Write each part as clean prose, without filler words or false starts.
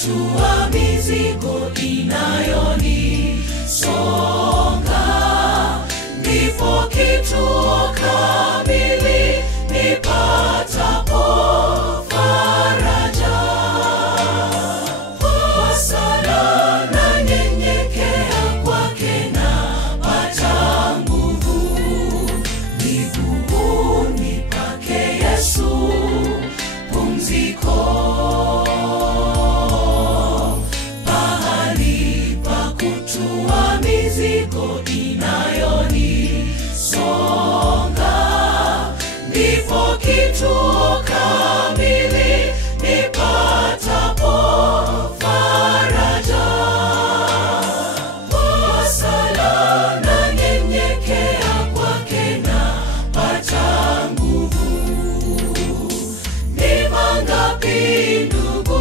kutua mizigo inayonisonga, ndipo kituo kamili nipatapo faraja. Kwa sala nanyenyekea kwake napata nguvu, miguuni pake Yesu pumziko. Pahali pa kutua mizigo inayonisonga, ndipo kituo kamili nipatapo faraja. Kwa sala nanyenyekea kwake napata nguvu. Ni mangapi ndugu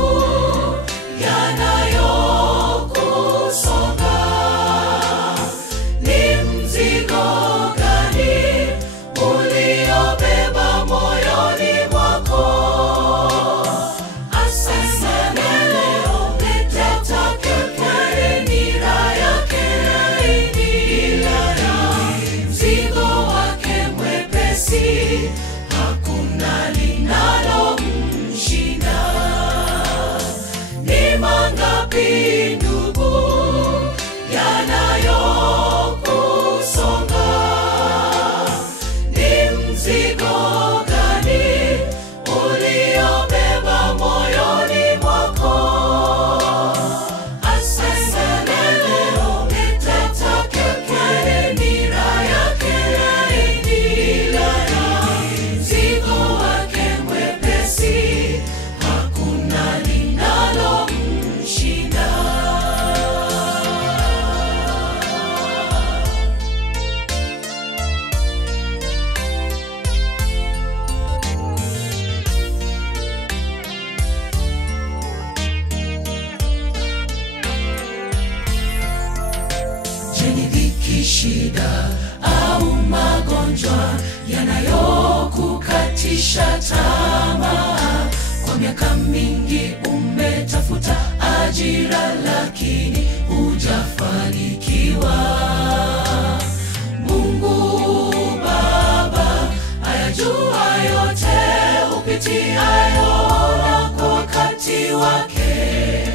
yanayokusonga? Ni mzigo gani uliobeba moyoni mwako? Asante leo letaka kwake nira yake laini, mzigo wake mwepesi, hakuna linalomshinda. Ni mangapi ndugu yanayokusonga? Ni mzigo gani uliobeba moyoni mwako? Asante leo letaka kwake nira yake laini, mzigo wake mwepesi, hakuna linalomshinda. Je, ni dhiki, shida au magonjwa yanayokukatisha tamaa? Kwa miaka mingi umetafuta ajira lakini hujafanikiwa. Mungu Baba ayajua yote upitiayo, na kwa wakati wake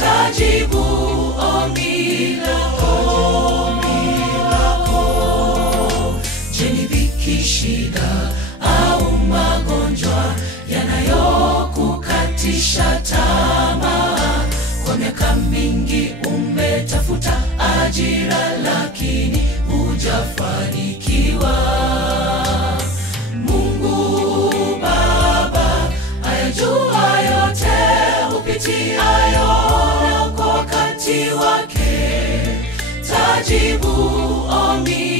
tajibu ombi lako. Je, ni dhiki, shida au magonjwa yanayokukatisha tamaa? Kwa miaka mingi umetafuta ajira lakini hujafanikiwa. Mungu Baba ayajua yote upitiayo, na kwa wakati wake tajibu ombi